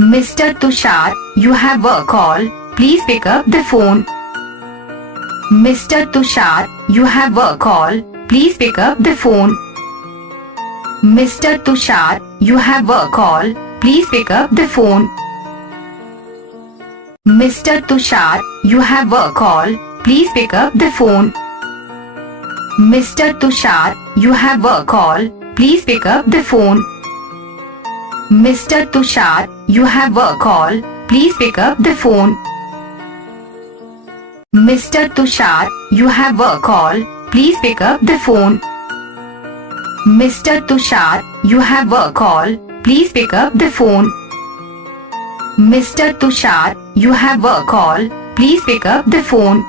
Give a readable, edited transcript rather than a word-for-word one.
Mr. Tushar, you have a call. Please pick up the phone. Mr. Tushar, you have a call. Please pick up the phone. Mr. Tushar, you have a call. Please pick up the phone. Mr. Tushar, you have a call. Please pick up the phone. Mr. Tushar, you have a call. Please pick up the phone. Mr. Tushar, you have a call. Please pick up the phone. Mr. Tushar, you have a call. Please pick up the phone. Mr. Tushar, you have a call. Please pick up the phone. Mr. Tushar, you have a call. Please pick up the phone.